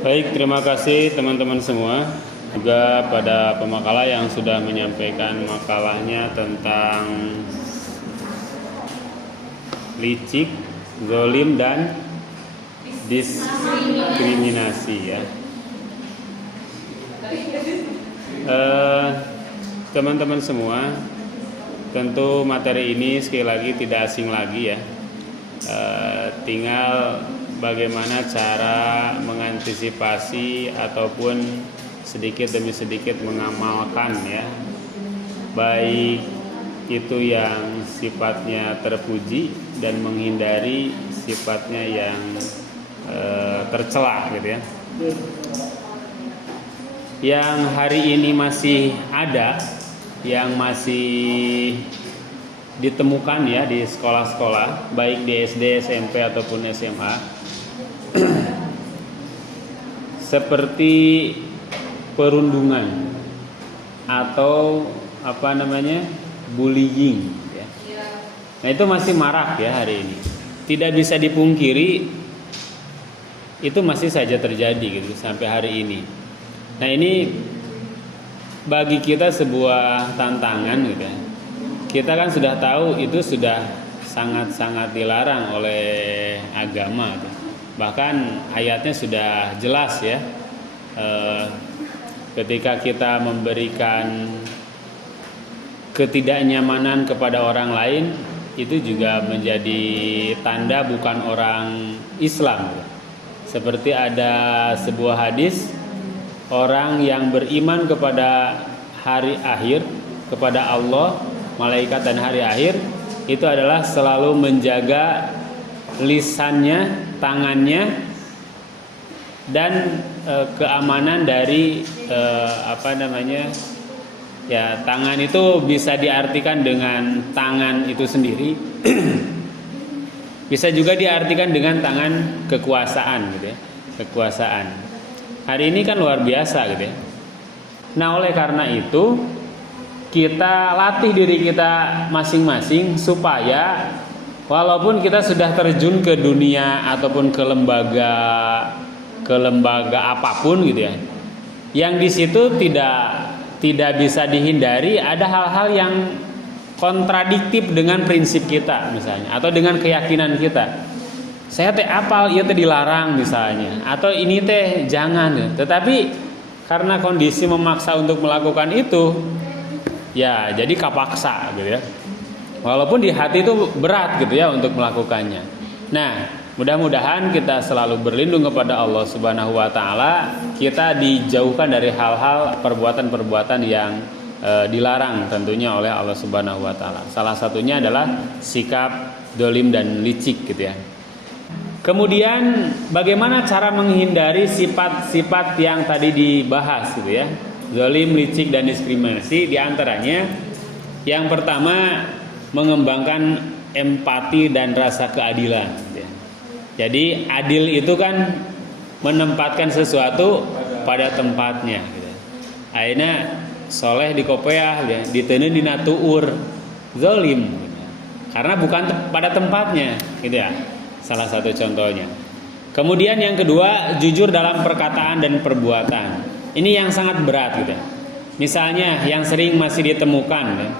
Baik, terima kasih teman-teman semua. Juga pada pemakalah yang sudah menyampaikan makalahnya tentang licik, zolim, dan diskriminasi ya. Teman-teman semua, tentu materi ini sekali lagi tidak asing lagi ya. Tinggal bagaimana cara mengantisipasi ataupun sedikit demi sedikit mengamalkan ya, baik itu yang sifatnya terpuji dan menghindari sifatnya yang tercela gitu ya. Yang hari ini masih ada, yang masih ditemukan ya di sekolah-sekolah, baik di SD, SMP ataupun SMA, seperti perundungan atau bullying ya. Nah, itu masih marak ya hari ini. Tidak bisa dipungkiri itu masih saja terjadi gitu sampai hari ini. Nah, ini bagi kita sebuah tantangan gitu ya. Kita kan sudah tahu itu sudah sangat-sangat dilarang oleh agama. Bahkan ayatnya sudah jelas ya. Ketika kita memberikan ketidaknyamanan kepada orang lain, itu juga menjadi tanda bukan orang Islam. Seperti ada sebuah hadis, orang yang beriman kepada hari akhir, kepada Allah, malaikat dan hari akhir, itu adalah selalu menjaga lisannya, tangannya, dan keamanan dari tangan itu bisa diartikan dengan tangan itu sendiri. Bisa juga diartikan dengan tangan kekuasaan gitu ya, kekuasaan. Hari ini kan luar biasa gitu ya. Nah, oleh karena itu kita latih diri kita masing-masing supaya walaupun kita sudah terjun ke dunia ataupun ke lembaga apapun gitu ya, yang di situ tidak bisa dihindari ada hal-hal yang kontradiktif dengan prinsip kita misalnya, atau dengan keyakinan kita. Saya teh apal, ieu teh dilarang misalnya, atau ini teh jangan gitu. Tetapi karena kondisi memaksa untuk melakukan itu, ya jadi kapaksa gitu ya. Walaupun di hati itu berat gitu ya untuk melakukannya. Nah, mudah-mudahan kita selalu berlindung kepada Allah Subhanahu wa taala, kita dijauhkan dari hal-hal perbuatan-perbuatan yang dilarang tentunya oleh Allah Subhanahu wa taala. Salah satunya adalah sikap dolim dan licik gitu ya. Kemudian bagaimana cara menghindari sifat-sifat yang tadi dibahas gitu ya, dolim, licik, dan diskriminasi. Di antaranya yang pertama, mengembangkan empati dan rasa keadilan gitu ya. Jadi adil itu kan menempatkan sesuatu pada tempatnya gitu. Akhirnya soleh di kopeah ya, diteuneun dina tuur, zalim gitu. Karena bukan pada tempatnya gitu ya. Salah satu contohnya. Kemudian yang kedua, jujur dalam perkataan dan perbuatan. Ini yang sangat berat gitu ya. Misalnya yang sering masih ditemukan ya,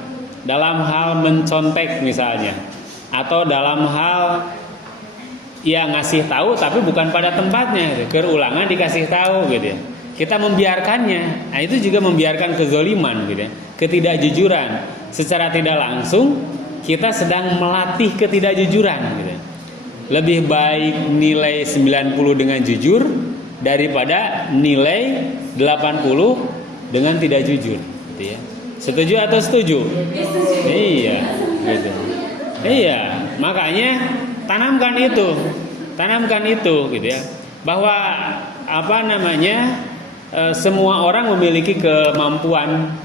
dalam hal mencontek misalnya, atau dalam hal ya ngasih tahu tapi bukan pada tempatnya gitu. Kerulangan dikasih tahu gitu ya. Kita membiarkannya. Nah, itu juga membiarkan kezoliman gitu ya. Ketidakjujuran. Secara tidak langsung kita sedang melatih ketidakjujuran gitu ya. Lebih baik nilai 90 dengan jujur daripada nilai 80 dengan tidak jujur gitu ya. Setuju atau setuju? Iya, gitu. Iya, makanya tanamkan itu gitu ya. Bahwa semua orang memiliki kemampuan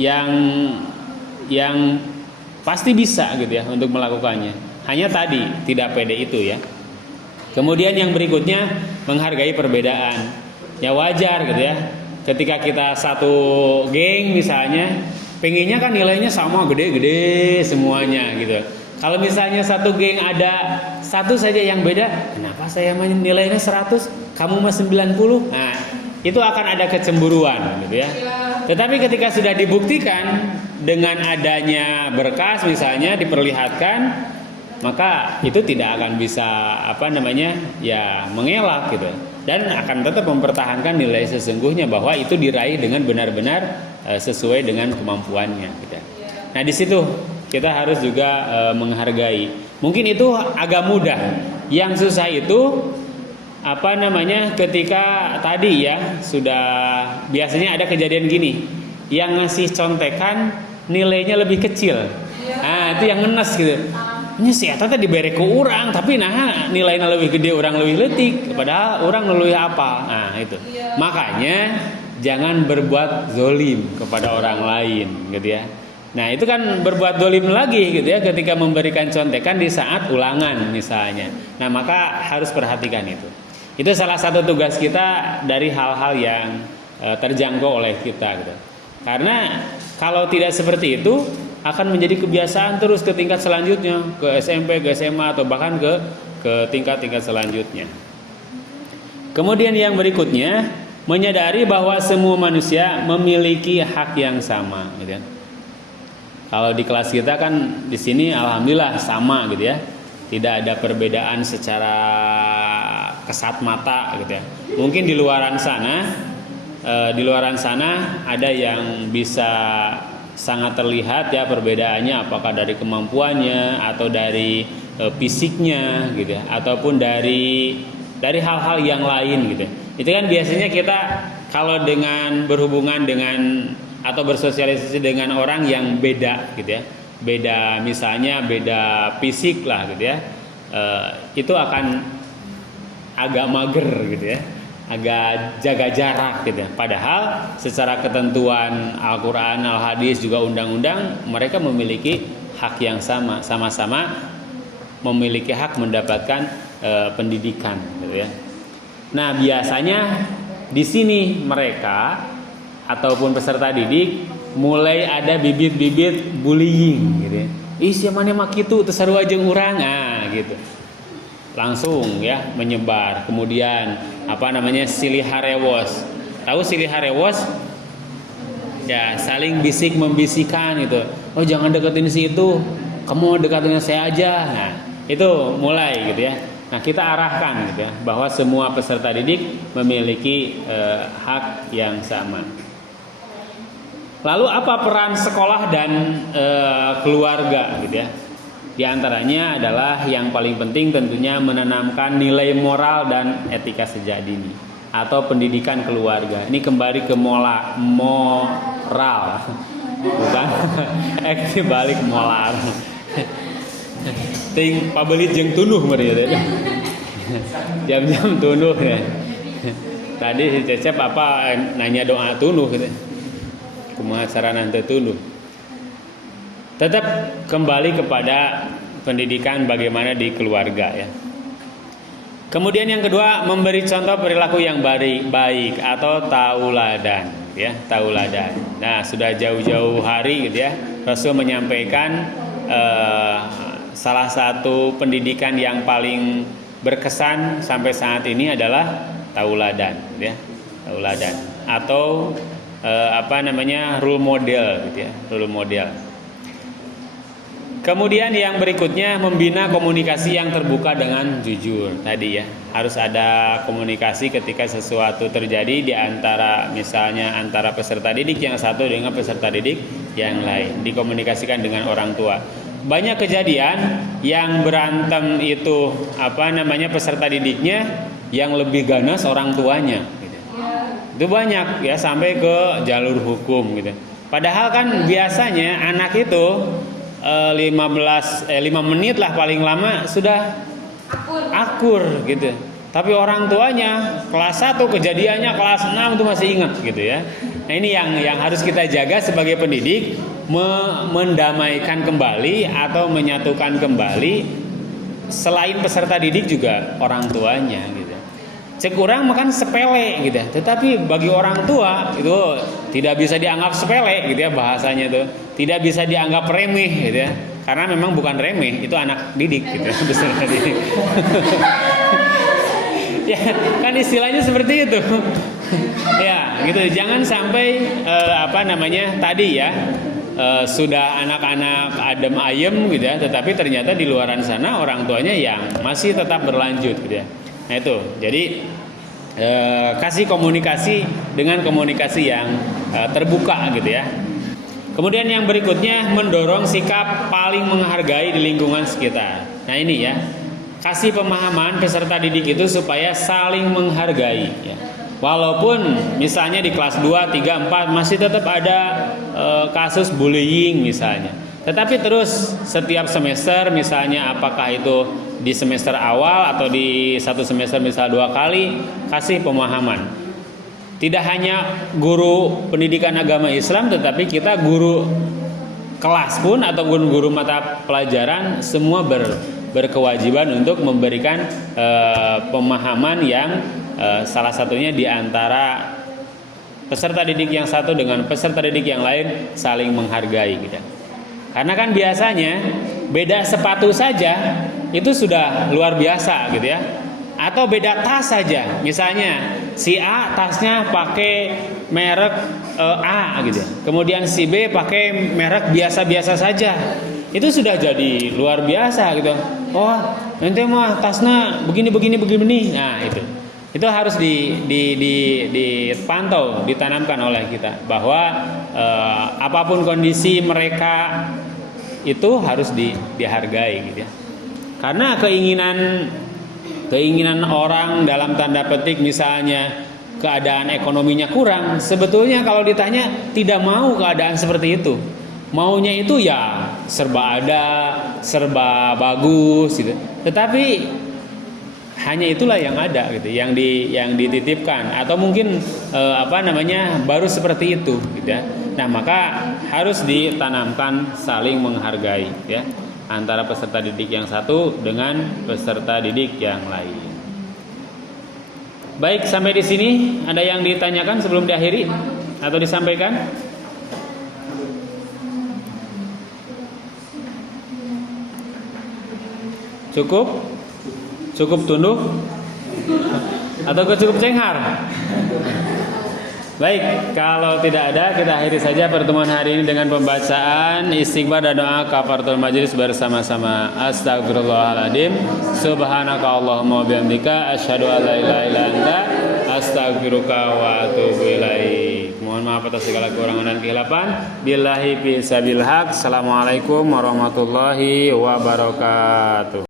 yang pasti bisa gitu ya untuk melakukannya. Hanya tadi tidak pede itu ya. Kemudian yang berikutnya, menghargai perbedaan. Ya wajar gitu ya. Ketika kita satu geng misalnya, pengennya kan nilainya sama gede-gede semuanya gitu. Kalau misalnya satu geng ada satu saja yang beda, kenapa saya nilainya 100? kamu mah 90. Nah, itu akan ada kecemburuan gitu ya. Tetapi ketika sudah dibuktikan dengan adanya berkas misalnya diperlihatkan, maka itu tidak akan bisa ya mengelak gitu, dan akan tetap mempertahankan nilai sesungguhnya bahwa itu diraih dengan benar-benar sesuai dengan kemampuannya gitu. Nah, di situ kita harus juga menghargai. Mungkin itu agak mudah. Yang susah itu ketika tadi ya sudah biasanya ada kejadian gini, yang ngasih contekan nilainya lebih kecil. Nah, itu yang ngenes gitu. Ini si eta teh dibere ku urang, tapi nah nilainya lebih gede, orang lebih leutik, padahal orang lebih apa. Nah, itu. Makanya jangan berbuat zolim kepada orang lain gitu ya. Nah, itu kan berbuat zolim lagi gitu ya ketika memberikan contekan di saat ulangan misalnya. Nah, maka harus perhatikan itu. Itu salah satu tugas kita dari hal-hal yang terjangkau oleh kita gitu. Karena kalau tidak seperti itu akan menjadi kebiasaan terus ke tingkat selanjutnya, ke SMP, ke SMA, atau bahkan ke tingkat-tingkat selanjutnya. Kemudian yang berikutnya, menyadari bahwa semua manusia memiliki hak yang sama gitu ya. Kalau di kelas kita kan di sini alhamdulillah sama gitu ya. Tidak ada perbedaan secara kesat mata gitu ya. Mungkin di luaran sana ada yang bisa sangat terlihat ya perbedaannya, apakah dari kemampuannya atau dari fisiknya gitu ya, ataupun dari hal-hal yang lain gitu. Itu kan biasanya kita kalau dengan berhubungan dengan atau bersosialisasi dengan orang yang beda gitu ya, beda misalnya beda fisik lah gitu ya, itu akan agak mager gitu ya, agak jaga jarak gitu ya. Padahal secara ketentuan Al-Quran, Al-Hadis juga undang-undang, mereka memiliki hak yang sama, sama-sama memiliki hak mendapatkan pendidikan gitu ya. Nah, biasanya di sini mereka ataupun peserta didik mulai ada bibit-bibit bullying gitu ya. Ih, siapa mah kitu teu sarua jeung urang, gitu. Langsung ya menyebar. Kemudian silih harewos. Tahu silih harewos? Ya, saling bisik membisikan gitu. Oh, jangan deketin si itu. Kamu deketin saya aja. Nah, itu mulai gitu ya. Nah, kita arahkan gitu ya bahwa semua peserta didik memiliki hak yang sama. Lalu apa peran sekolah dan keluarga gitu ya? Di antaranya adalah yang paling penting tentunya menanamkan nilai moral dan etika sejak dini atau pendidikan keluarga. Ini kembali ke moral, bukan balik moral. Ting pabelit jeung tunduh meureun ya. Jam-jam tunduh ya. Tadi si Cecep nanya doa tunduh gitu. Kumaha carana teu tunduh. Tetap kembali kepada pendidikan bagaimana di keluarga ya. Kemudian yang kedua, memberi contoh perilaku yang baik atau tauladan ya, tauladan. Nah, sudah jauh-jauh hari gitu ya, Rasul menyampaikan salah satu pendidikan yang paling berkesan sampai saat ini adalah tauladan ya, tauladan atau role model gitu ya, role model. Kemudian yang berikutnya membina komunikasi yang terbuka dengan jujur. Tadi ya, harus ada komunikasi ketika sesuatu terjadi di antara misalnya antara peserta didik yang satu dengan peserta didik yang lain, dikomunikasikan dengan orang tua. Banyak kejadian yang berantem itu peserta didiknya, yang lebih ganas orang tuanya gitu. Itu banyak ya, sampai ke jalur hukum gitu. Padahal kan biasanya anak itu 5 menit lah paling lama sudah akur gitu. Tapi orang tuanya kelas 1 kejadiannya kelas 6 itu masih ingat gitu ya. Nah, ini yang harus kita jaga sebagai pendidik, mendamaikan kembali atau menyatukan kembali selain peserta didik juga orang tuanya gitu. Cek urang makan sepele gitu, tetapi bagi orang tua itu tidak bisa dianggap sepele gitu ya, bahasanya itu tidak bisa dianggap remeh gitu ya, karena memang bukan remeh, itu anak didik gitu, peserta didik. Ya, kan istilahnya seperti itu. Ya, gitu. Jangan sampai tadi ya. Sudah anak-anak adem ayem gitu ya, tetapi ternyata di luaran sana orang tuanya yang masih tetap berlanjut gitu ya. Nah itu, jadi kasih komunikasi dengan komunikasi yang terbuka gitu ya. Kemudian yang berikutnya, mendorong sikap paling menghargai di lingkungan sekitar. Nah ini ya, kasih pemahaman peserta didik itu supaya saling menghargai ya. Walaupun misalnya di kelas 2, 3, 4 masih tetap ada kasus bullying misalnya. Tetapi terus setiap semester misalnya, apakah itu di semester awal atau di satu semester misal 2 kali, kasih pemahaman. Tidak hanya guru pendidikan agama Islam, tetapi kita guru kelas pun atau guru mata pelajaran semua berkewajiban untuk memberikan pemahaman yang salah satunya di antara peserta didik yang satu dengan peserta didik yang lain saling menghargai gitu. Karena kan biasanya beda sepatu saja itu sudah luar biasa gitu ya. Atau beda tas saja. Misalnya si A tasnya pakai merek A gitu ya. Kemudian si B pakai merek biasa-biasa saja. Itu sudah jadi luar biasa gitu. Oh, nanti mah tasnya begini. Nah, itu harus dipantau, ditanamkan oleh kita bahwa apapun kondisi mereka itu harus dihargai gitu ya. Karena keinginan orang dalam tanda petik misalnya keadaan ekonominya kurang, sebetulnya kalau ditanya tidak mau keadaan seperti itu. Maunya itu ya serba ada, serba bagus gitu. Tetapi hanya itulah yang ada gitu, yang dititipkan atau mungkin baru seperti itu gitu ya. Nah, maka harus ditanamkan saling menghargai ya antara peserta didik yang satu dengan peserta didik yang lain. Baik, sampai di sini ada yang ditanyakan sebelum diakhiri atau disampaikan? Cukup tunduk atau cukup cenghar? Baik, kalau tidak ada, kita akhiri saja pertemuan hari ini dengan pembacaan istighfar dan doa kafaratul majelis bersama-sama. Astagfirullahaladzim, subhanakallahumma wabihamdika, asyhadu an la ilaha illa anta, astaghfiruka wa atubu ilaik. Mohon maaf atas segala kekurangan dan kehilapan. Billahi fi sabil haq. Assalamualaikum warahmatullahi wabarakatuh.